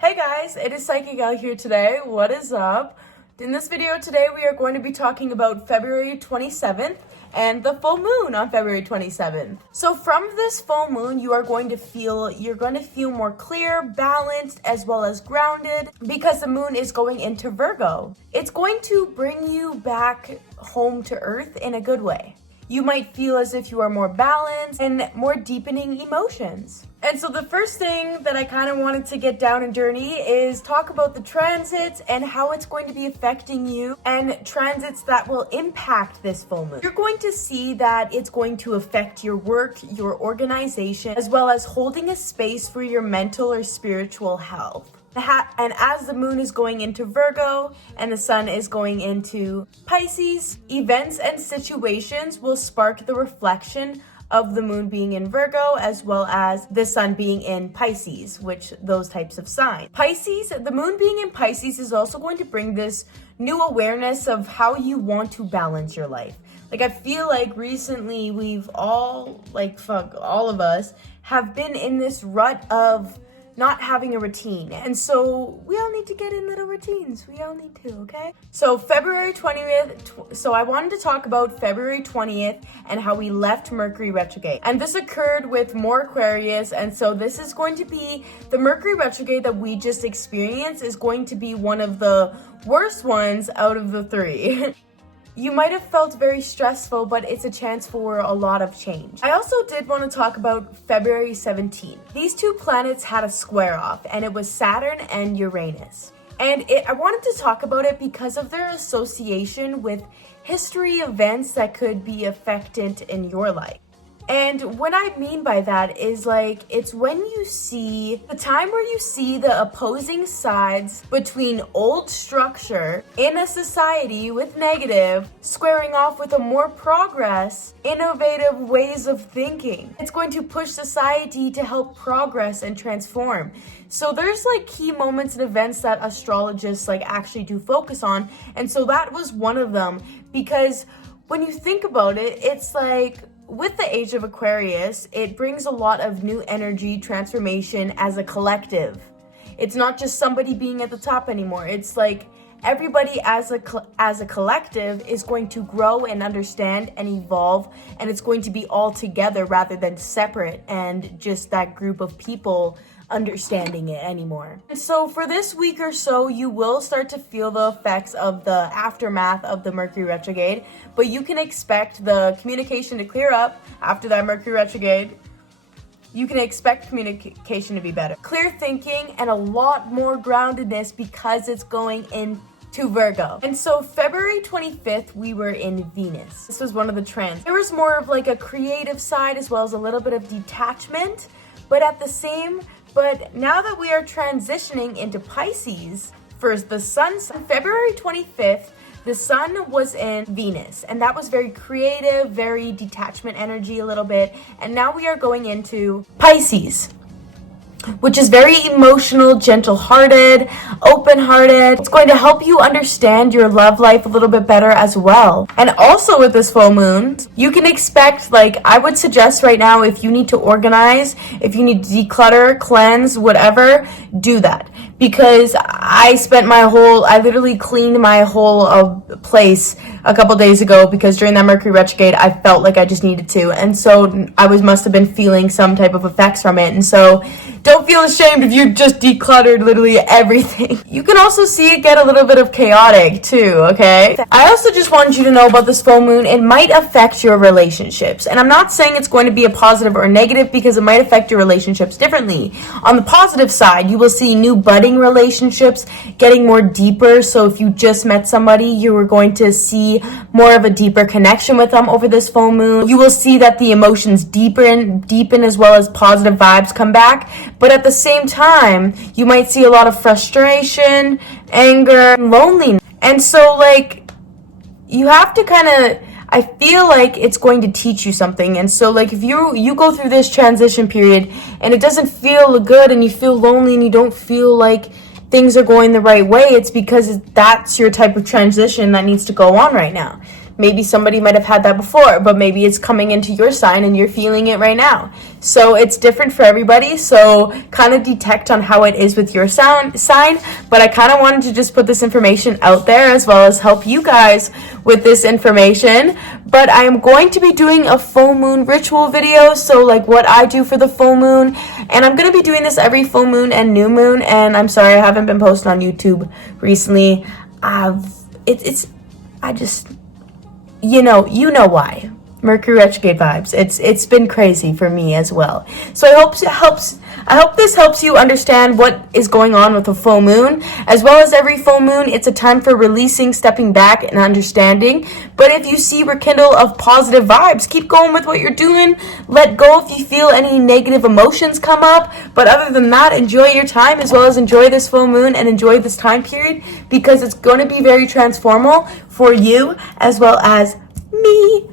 Hey guys, it is psychicel here today. What is up? In this video today, we are going to be talking about February 27th and the full moon on February 27th. So from this full moon, you're going to feel more clear, balanced, as well as grounded because the moon is going into Virgo. It's going to bring you back home to earth in a good way. You might feel as if you are more balanced and more deepening emotions. And so the first thing that I kind of wanted to get down and dirty is talk about the transits and how it's going to be affecting you and transits that will impact this full moon. You're going to see that it's going to affect your work, your organization, as well as holding a space for your mental or spiritual health. And as the moon is going into Virgo and the sun is going into Pisces, events and situations will spark the reflection of the moon being in Virgo as well as the sun being in Pisces, which those types of signs. Pisces, the moon being in Pisces is also going to bring this new awareness of how you want to balance your life. Like, I feel like recently we've all of us have been in this rut of not having a routine. And so we all need to get in little routines. We all need to, okay? So February 20th, so I wanted to talk about February 20th and how we left Mercury retrograde. And this occurred with more Aquarius. And so this is going to be, the Mercury retrograde that we just experienced is going to be one of the worst ones out of the three. You might have felt very stressful, but it's a chance for a lot of change. I also did want to talk about February 17th. These two planets had a square off, and it was Saturn and Uranus. And I wanted to talk about it because of their association with history events that could be affected in your life. And what I mean by that is it's when you see the time where you see the opposing sides between old structure in a society with negative squaring off with a more progress, innovative ways of thinking. It's going to push society to help progress and transform. So there's key moments and events that astrologists actually do focus on. And so that was one of them, because when you think about it, it's with the age of Aquarius, it brings a lot of new energy, transformation as a collective. It's not just somebody being at the top anymore. It's everybody as a collective is going to grow and understand and evolve, and it's going to be all together rather than separate and just that group of people understanding it anymore. And so for this week or so, you will start to feel the effects of the aftermath of the Mercury retrograde, but you can expect the communication to clear up after that Mercury retrograde. You can expect communication to be better. Clear thinking and a lot more groundedness because it's going into Virgo. And so February 25th, we were in Venus. This was one of the trends. There was more of a creative side as well as a little bit of detachment, but now that we are transitioning into Pisces, for the sun, February 25th, the sun was in Venus, and that was very creative, very detachment energy a little bit. And now we are going into Pisces, which is very emotional, gentle-hearted, open-hearted. It's going to help you understand your love life a little bit better as well. And also with this full moon, you can expect, I would suggest right now, if you need to organize, if you need to declutter, cleanse, whatever, do that. Because I literally cleaned my whole place a couple days ago, because during that Mercury retrograde, I felt like I just needed to. And so must have been feeling some type of effects from it. And so don't feel ashamed if you just decluttered literally everything. You can also see it get a little bit of chaotic too, okay? I also just wanted you to know about this full moon. It might affect your relationships. And I'm not saying it's going to be a positive or negative, because it might affect your relationships differently. On the positive side, you will see new budding relationships getting more deeper. So if you just met somebody, you are going to see more of a deeper connection with them over this full moon. You will see that the emotions deepen as well as positive vibes come back. But at the same time, you might see a lot of frustration, anger, loneliness. And so you have to I feel like it's going to teach you something. And so if you go through this transition period and it doesn't feel good and you feel lonely and you don't feel like things are going the right way, it's because that's your type of transition that needs to go on right now. maybe somebody might have had that before, but maybe it's coming into your sign and you're feeling it right now. So it's different for everybody, so kind of detect on how it is with your sign, but I kind of wanted to just put this information out there as well as help you guys with this information. But I am going to be doing a full moon ritual video, so like what I do for the full moon, and I'm going to be doing this every full moon and new moon, and I'm sorry I haven't been posting on YouTube recently. You know why. Mercury retrograde vibes. It's been crazy for me as well. So I hope this helps you understand what is going on with the full moon. As well as every full moon, it's a time for releasing, stepping back, and understanding. But if you see rekindle of positive vibes, keep going with what you're doing. Let go if you feel any negative emotions come up. But other than that, enjoy your time as well as enjoy this full moon and enjoy this time period, because it's going to be very transformational for you as well as me.